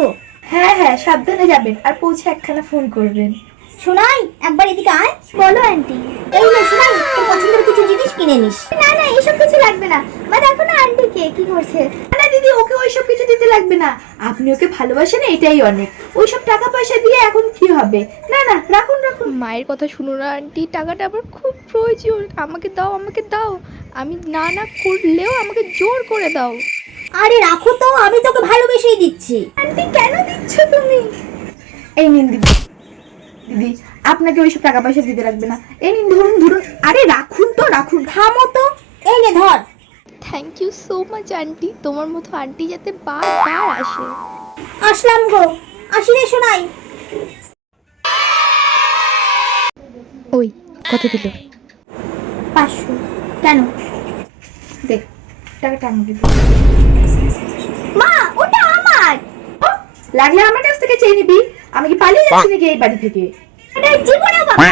গো। হ্যাঁ হ্যাঁ, সাবধানে যাবেন আর পৌঁছে একখানা ফোন করবেন। সোনাই একবার এদিকে আয়। বলো আন্টি। এই নে সোনাই, তোর পছন্দের কিছু জিনিস কিনে নিস। না না, এসব কিছু লাগবে না। মা দেখো না আন্টিকে কি করছে। না দিদি, ওকে ওইসব কিছু দিতে লাগবে না। আপনি ওকে ভালোবাসেন, এটাই অনেক। ওইসব টাকা পয়সা দিয়ে এখন কি হবে? না না, রাখুন রাখুন। মায়ের কথা শুনো না আন্টি, টাকাটা আমার খুব প্রয়োজন, আমাকে দাও আমাকে দাও। আমি না না করলেও আমাকে জোর করে দাও। আরে রাখো তো, আমি তোকে ভালোবেসেই দিচ্ছি। আন্টি কেন দিচ্ছ তুমি? এই নিন দিদি। দিদি, আপনাকে ওইসব টাকা পয়সা দিতে লাগবে না। এই নিন, ধরুন ধরুন। আরে রাখুন তো, রাখুন। থামো তো, এই নে ধর। Thank you so much aunty, তোমার মতো আন্টি যাতে বারবার আসে। আসলাম গো, আসি রে সোনাই। ওই কত দিল? 500। কেন? দেখ, টাকাটা আমাকে দিন। মা ওটা আমার। লাগলে আমার কাছ থেকে চেয়ে নিবি। আমি কি পালিয়ে যাচ্ছি নাকি এই বাড়ি থেকে? এটা জীবনে বাবা